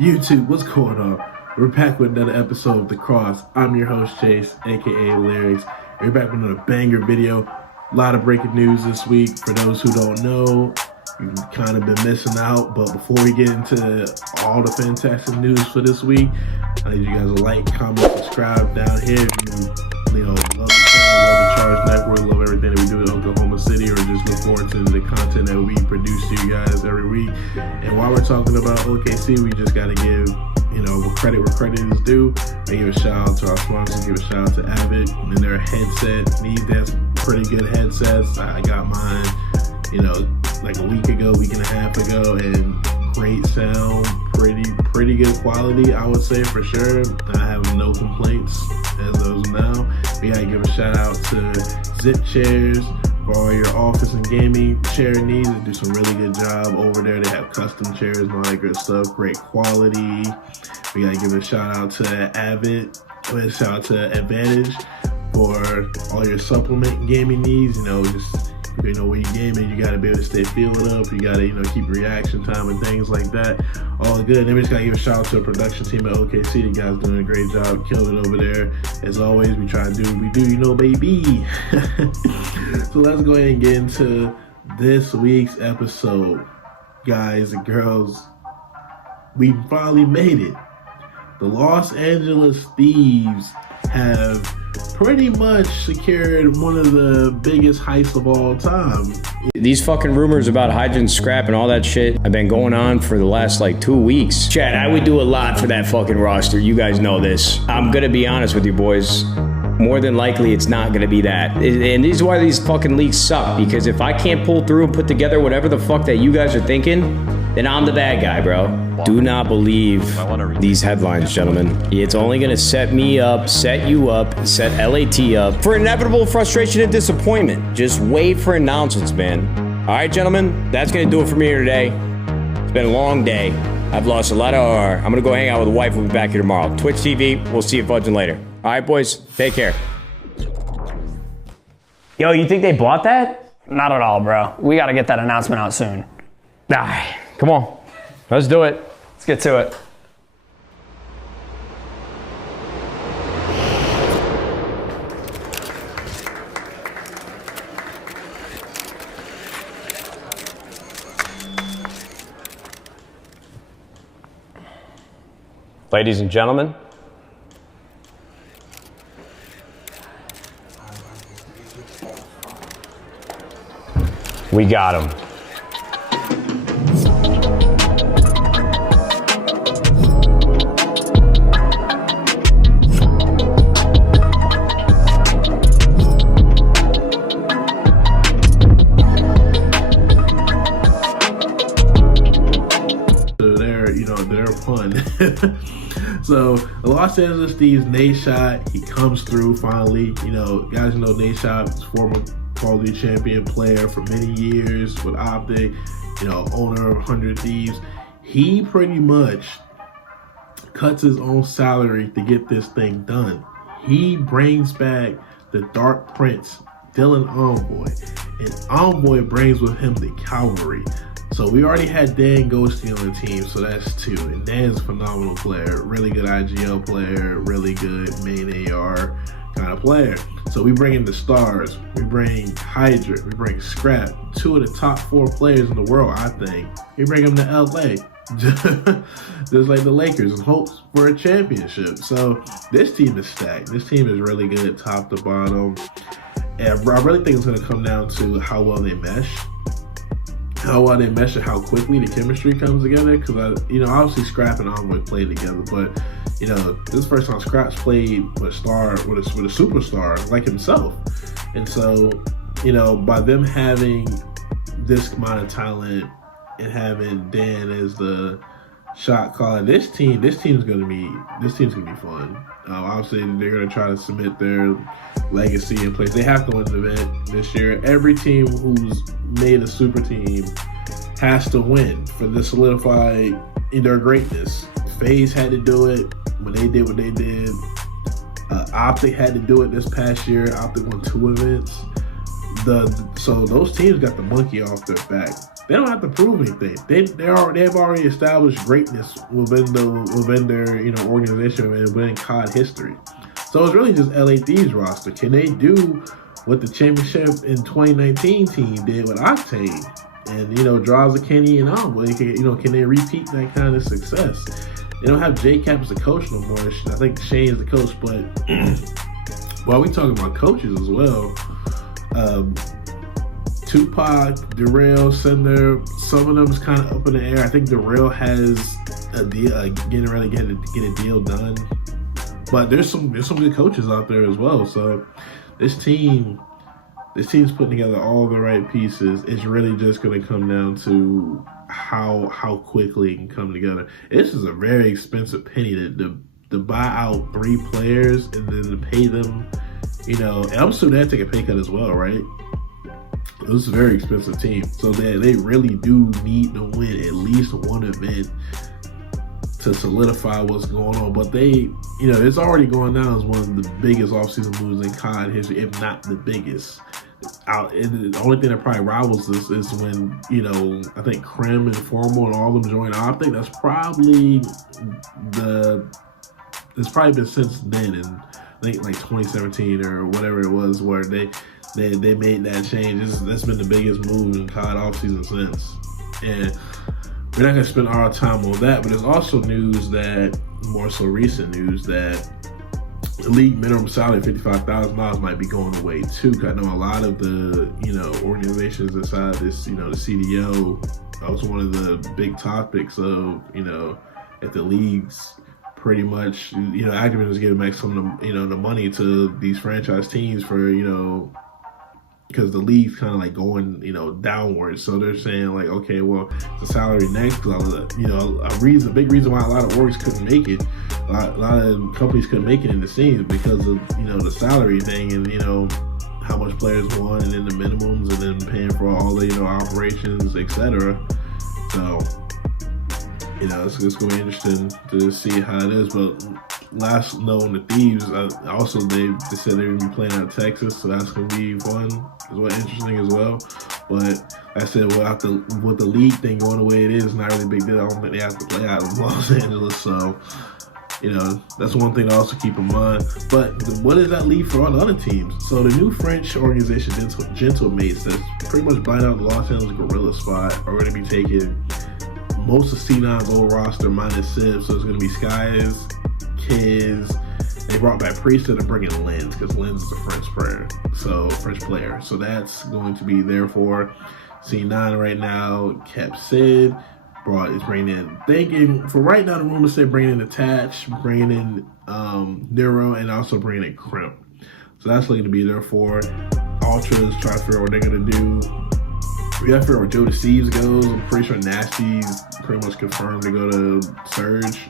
YouTube, what's going on? We're back with another episode of The Cross. I'm your host, Chase, aka Lyrics. We're back with another banger video. A lot of breaking news this week. For those who don't know, you've kind of been missing out. But before we get into all the fantastic news for this week, I need you guys to like, comment, subscribe down here if you love the channel, love the Charge Network, love everything that we do in Oklahoma City, or just look forward to the content that we produce to you guys every week. And while we're talking about OKC, we just got to give credit where credit is due. I give a shout out to our sponsors, give a shout out to Avid and their headset. These that's pretty good headsets. I got mine, like a week and a half ago, and great sound, pretty good quality, I would say for sure. I have no complaints as of now. We gotta give a shout out to Zip Chairs for all your office and gaming chair needs. They do some really good job over there. They have custom chairs and all that good stuff, great quality. We gotta give a shout out to Avid, shout out to Advantage for all your supplement gaming needs. When you're gaming, you gotta be able to stay filled up. You gotta, keep reaction time and things like that. All good. And then we just gotta give a shout out to the production team at OKC. You guys doing a great job, killing it over there. As always, we try to do what we do, baby. So let's go ahead and get into this week's episode. Guys and girls, we finally made it. The Los Angeles Thieves have pretty much secured one of the biggest heists of all time. These fucking rumors about hydrogen scrap and all that shit have been going on for the last 2 weeks. Chad, I would do a lot for that fucking roster. You guys know this. I'm gonna be honest with you boys. More than likely, it's not gonna be that. And this is why these fucking leaks suck, because if I can't pull through and put together whatever the fuck that you guys are thinking, then I'm the bad guy, bro. Do not believe these headlines, gentlemen. It's only gonna set me up, set you up, set LAT up for inevitable frustration and disappointment. Just wait for announcements, man. All right, gentlemen, that's gonna do it for me here today. It's been a long day. I've lost a lot of R. I'm gonna go hang out with the wife. We'll be back here tomorrow. Twitch TV, we'll see you fudging later. All right, boys, take care. Yo, you think they bought that? Not at all, bro. We gotta get that announcement out soon. Ah, come on, let's do it. Let's get to it. Ladies and gentlemen, we got him. They're fun. So the Los Angeles Thieves, Nate Shot, he comes through finally. Guys Nate Shot is former Call of Duty champion player for many years with Optic, owner of 100 Thieves. He pretty much cuts his own salary to get this thing done. He brings back the Dark Prince, Dylan Envoy, and Envoy brings with him the Cavalry. So we already had Dan Ghosty on the team, so that's 2. And Dan's a phenomenal player, really good IGL player, really good main AR kind of player. So we bring in the stars, we bring Hydra, we bring Scrap, 2 of the top 4 players in the world, I think. We bring them to LA, just like the Lakers, in hopes for a championship. So this team is stacked. This team is really good top to bottom. And I really think it's going to come down to how well they mesh. How well they mesh and how quickly the chemistry comes together. Because obviously Scrap and Envoy played together, but this is the first time Scrap's played with a superstar like himself. And so by them having this amount of talent and having Dan as the shot caller, this team's gonna be fun. Obviously, they're gonna try to cement their legacy in place. They have to win the event this year. Every team who's made a super team has to win for to solidify their greatness. FaZe had to do it when they did what they did. Optic had to do it this past year. Optic won 2 events. So those teams got the monkey off their back. they don't have to prove anything. They've already established greatness within their organization and within COD history. So it's really just LA Thieves roster. Can they do what the championship in 2019 team did with Octane and draws a Kenny and all? Can they repeat that kind of success? They don't have J-Cap as the coach no more. I think Shane is the coach, but while we talking about coaches as well, Tupac, Darrell, Sender, some of them is kind of up in the air. I think Darrell has a deal, getting ready to get a deal done. But there's some good coaches out there as well. So this team's putting together all the right pieces. It's really just going to come down to how quickly it can come together. This is a very expensive penny to buy out 3 players and then to pay them. And I'm assuming they have to take a pay cut as well, right? This is a very expensive team. So they really do need to win at least one event to solidify what's going on. But it's already going down as one of the biggest offseason moves in COD history, if not the biggest. The only thing that probably rivals this is when, I think Krim and Formal and all of them joined. I think that's probably it's probably been since then, in I think like 2017 or whatever it was, where they made that change. That's been the biggest move in COD offseason since. And we're not going to spend our time on that, but there's also news that, more so recent news, that the league minimum salary of $55,000 might be going away too. Cause I know a lot of the organizations inside this, the CDO, that was one of the big topics of if the leagues pretty much Activision is giving back some of the the money to these franchise teams for because the league's kind of like going downwards. So they're saying like, okay, well, the salary next, a big reason why a lot of orgs couldn't make it, a lot of companies couldn't make it in the scenes because of the salary thing and how much players want and then the minimums and then paying for all the operations, etc. So it's gonna be interesting to see how it is. But last note on the Thieves, also they said they're gonna be playing out of Texas, so that's gonna be fun as well, interesting as well. But I said, with the league thing going the way it is, not really a big deal. I don't think they have to play out of Los Angeles, so that's one thing to also keep in mind. But what does that leave for all the other teams? So the new French organization, Gentlemates, that's pretty much buying out the Los Angeles Gorilla spot, are going to be taking most of C9 Gold roster minus Civ. So it's going to be Skies, Kids. They brought back Priest and they're bringing Lens because Lens is a French player. So that's going to be there for C9 right now. Kept Sid. Is bringing in thinking for right now. The rumors say bringing in Attach, bringing in Nero, and also bringing in Crimp. So that's looking to be there for Ultras. Try to figure out what they're gonna do. We have to figure out where Joe Deceives goes. I'm pretty sure Nasty's pretty much confirmed to go to Surge,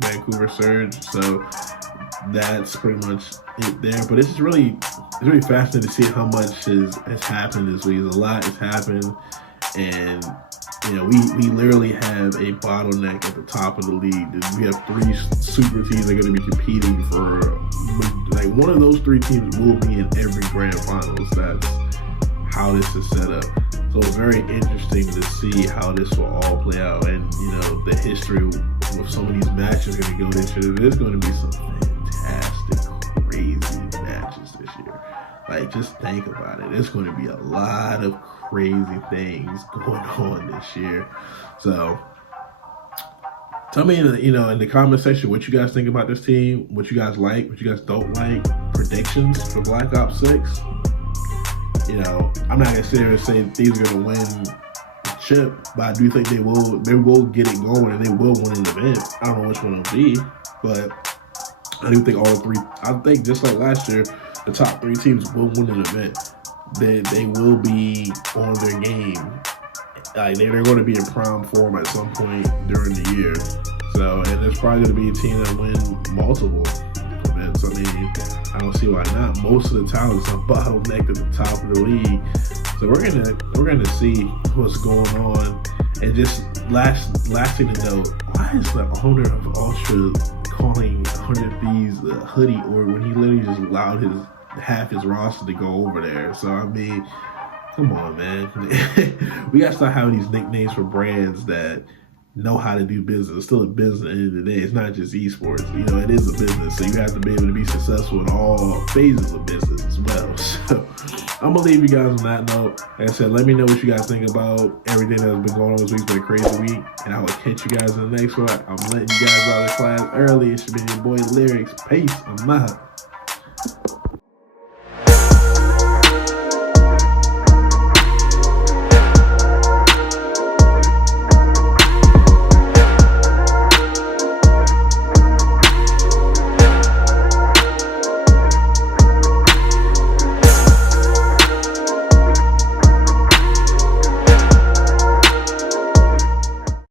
Vancouver Surge. So that's pretty much it there. But it's really fascinating to see how much has happened this week. A lot has happened, and we literally have a bottleneck at the top of the league. We have 3 super teams that are going to be competing for, like, one of those 3 teams will be in every grand finals. That's how this is set up. So it's very interesting to see how this will all play out, and the history with some of these matches are going to go this year. There's going to be some fantastic, crazy matches this year. Like, just think about it. There's going to be a lot of crazy things going on this year. So tell me in the comment section what you guys think about this team, what you guys like, what you guys don't like, predictions for Black Ops 6. I'm not gonna sit here and say these are gonna win the chip, but I do think they will get it going and they will win an event. I don't know which one it'll be, but I do think I think just like last year, the top 3 teams will win an event. They will be on their game. Like, they're going to be in prime form at some point during the year. So, and there's probably going to be a team that win multiple events. I mean, I don't see why not. Most of the talents are bottlenecked at the top of the league. So we're gonna see what's going on. And just last thing to note, why is the owner of Ultra calling 100 Thieves a hoodie, or when he literally just allowed half his roster to go over there? So I mean, Come on, man. We gotta start having these nicknames for brands that know how to do business. It's still a business at the end of the day. It's not just esports. You know, it is a business. So you have to be able to be successful in all phases of business as well. So I'm gonna leave you guys on that note. Like I said, let me know what you guys think about everything that's been going on this week. It's been a crazy week. And I will catch you guys in the next one. I'm letting you guys out of class early. It should be your boy Lyrics. Peace. I'm out.